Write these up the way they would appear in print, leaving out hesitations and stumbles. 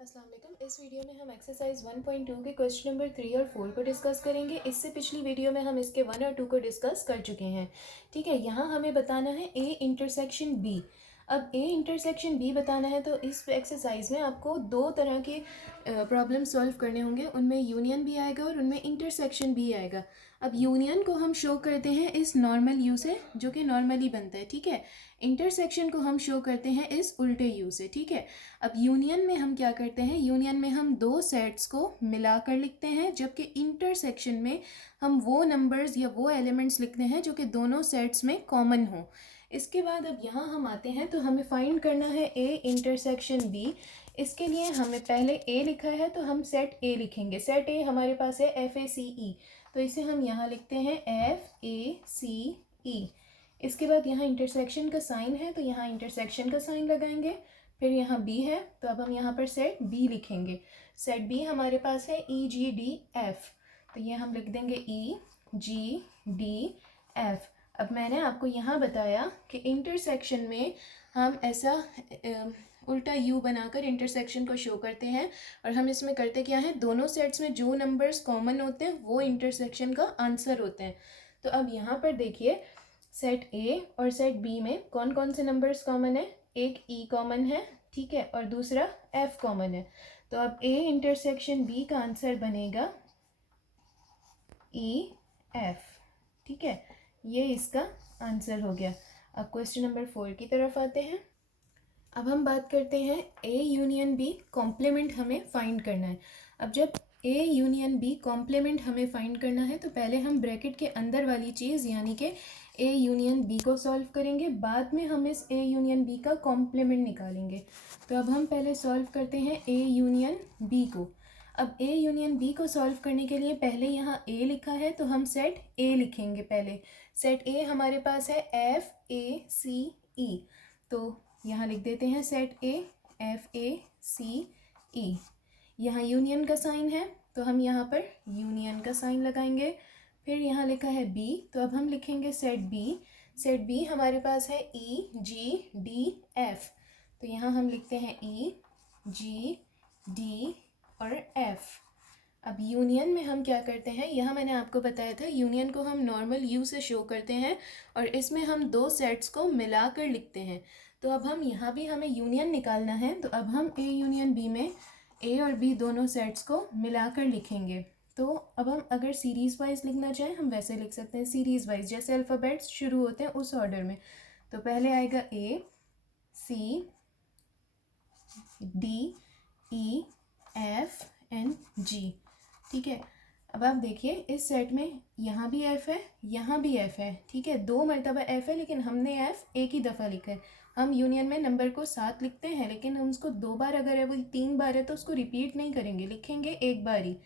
अस्सलाम वालेकुम। इस वीडियो में हम एक्सरसाइज 1.2 के क्वेश्चन नंबर 3 और 4 को डिस्कस करेंगे। इससे पिछली वीडियो में हम इसके 1 और 2 को डिस्कस कर चुके हैं। ठीक है, यहाँ हमें बताना है ए इंटरसेक्शन बी। अब ए इंटरसेक्शन बी बताना है तो इस एक्सरसाइज में आपको दो तरह के प्रॉब्लम सॉल्व करने होंगे। उनमें यूनियन भी आएगा और उनमें इंटरसेक्शन भी आएगा। अब यूनियन को हम शो करते हैं इस नॉर्मल यू से, जो कि नॉर्मली बनता है। ठीक है, इंटरसेक्शन को हम शो करते हैं इस उल्टे यू से। ठीक है, अब यूनियन में हम क्या करते हैं, यूनियन में हम दो सेट्स को मिलाकर लिखते हैं, जबकि इंटरसेक्शन में हम वो नंबर्स या वो एलिमेंट्स लिखते हैं जो कि दोनों सेट्स में कॉमन हो। इसके बाद अब यहाँ हम आते हैं तो हमें फाइंड करना है ए इंटरसेक्शन बी। इसके लिए हमें पहले ए लिखा है तो हम सेट ए लिखेंगे। सेट ए हमारे पास है FACE, तो इसे हम यहाँ लिखते हैं FACE। इसके बाद यहाँ इंटरसेक्शन का साइन है तो यहाँ इंटरसेक्शन का साइन लगाएंगे। फिर यहाँ बी है तो अब हम यहाँ पर सेट बी लिखेंगे। सेट बी हमारे पास है EGDF, तो ये हम लिख देंगे EGDF। अब मैंने आपको यहाँ बताया कि इंटरसेक्शन में हम ऐसा उल्टा यू बनाकर इंटरसेक्शन को शो करते हैं, और हम इसमें करते क्या है, दोनों सेट्स में जो नंबर्स कॉमन होते हैं वो इंटरसेक्शन का आंसर होते हैं। तो अब यहाँ पर देखिए, सेट ए और सेट बी में कौन कौन से नंबर्स कॉमन है। एक ई कॉमन है, ठीक है, और दूसरा एफ कॉमन है। तो अब ए इंटरसेक्शन बी का आंसर बनेगा EF। ठीक है, ये इसका आंसर हो गया। अब क्वेश्चन नंबर 4 की तरफ आते हैं। अब हम बात करते हैं ए यूनियन बी कॉम्प्लीमेंट हमें फाइंड करना है। अब जब ए यूनियन बी कॉम्प्लीमेंट हमें फाइंड करना है तो पहले हम ब्रैकेट के अंदर वाली चीज़ यानी कि ए यूनियन बी को सॉल्व करेंगे, बाद में हम इस ए यूनियन बी का कॉम्प्लीमेंट निकालेंगे। तो अब हम पहले सॉल्व करते हैं ए यूनियन बी को। अब ए यूनियन बी को सॉल्व करने के लिए पहले यहाँ ए लिखा है तो हम सेट ए लिखेंगे। पहले सेट ए हमारे पास है FACE, तो यहाँ लिख देते हैं सेट ए FACE। यहाँ यूनियन का साइन है तो हम यहाँ पर यूनियन का साइन लगाएंगे। फिर यहाँ लिखा है बी, तो अब हम लिखेंगे सेट बी। सेट बी हमारे पास है EGDF, तो यहाँ हम लिखते हैं EGD और F। अब यूनियन में हम क्या करते हैं, यहाँ मैंने आपको बताया था यूनियन को हम नॉर्मल यू से शो करते हैं और इसमें हम दो सेट्स को मिलाकर लिखते हैं। तो अब हम यहाँ भी हमें यूनियन निकालना है, तो अब हम ए यूनियन बी में ए और बी दोनों सेट्स को मिलाकर लिखेंगे। तो अब हम अगर सीरीज़ वाइज लिखना चाहें हम वैसे लिख सकते हैं, सीरीज़ वाइज जैसे अल्फ़ाबेट्स शुरू होते हैं उस ऑर्डर में। तो पहले आएगा ACDEFNG। ठीक है, अब आप देखिए इस सेट में यहाँ भी F है, यहाँ भी F है। ठीक है, दो मरतबा F है लेकिन हमने F एक ही दफ़ा लिखा है। हम यूनियन में नंबर को 7 लिखते हैं लेकिन हम उसको 2 बार अगर है वो 3 बार है तो उसको रिपीट नहीं करेंगे, लिखेंगे एक बार ही।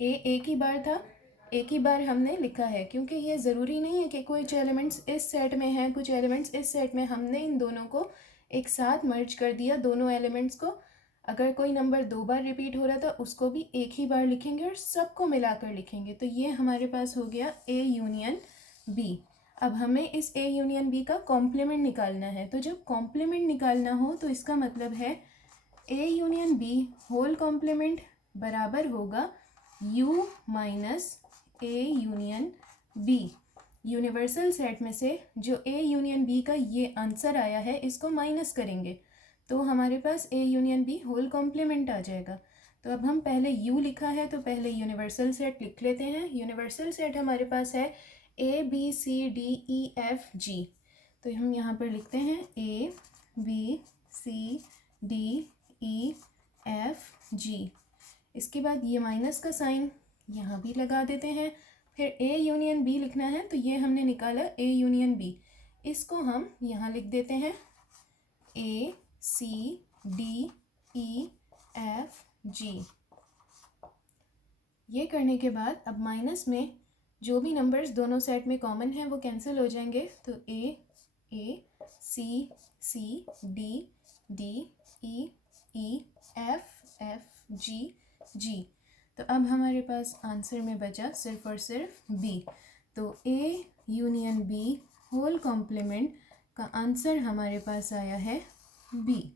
एक ही बार था, एक ही बार हमने लिखा है, क्योंकि ये ज़रूरी नहीं है कि कुछ एलिमेंट्स इस सेट में हैं कुछ एलिमेंट्स इस सेट में। हमने इन दोनों को एक साथ मर्ज कर दिया, दोनों एलिमेंट्स को। अगर कोई नंबर 2 बार रिपीट हो रहा था उसको भी एक ही बार लिखेंगे और सबको मिलाकर लिखेंगे। तो ये हमारे पास हो गया ए यूनियन बी। अब हमें इस ए यूनियन बी का कॉम्प्लीमेंट निकालना है। तो जब कॉम्प्लीमेंट निकालना हो तो इसका मतलब है A union B whole complement बराबर होगा U minus A union B. Universal set में से जो ए यूनियन बी का ये आंसर आया है इसको माइनस करेंगे तो हमारे पास A union B whole complement आ जाएगा। तो अब हम पहले U लिखा है तो पहले यूनिवर्सल सेट लिख लेते हैं। यूनिवर्सल सेट हमारे पास है ABCDEFG, तो हम यहाँ पर लिखते हैं ABCDEFG। इसके बाद ये माइनस का साइन यहाँ भी लगा देते हैं। फिर ए यूनियन बी लिखना है तो ये हमने निकाला ए यूनियन बी, इसको हम यहाँ लिख देते हैं ACDEFG। ये करने के बाद अब माइनस में जो भी नंबर्स दोनों सेट में कॉमन हैं वो कैंसिल हो जाएंगे। तो ACDEEFFG। तो अब हमारे पास आंसर में बचा सिर्फ और सिर्फ बी। तो A union B whole complement का आंसर हमारे पास आया है बी।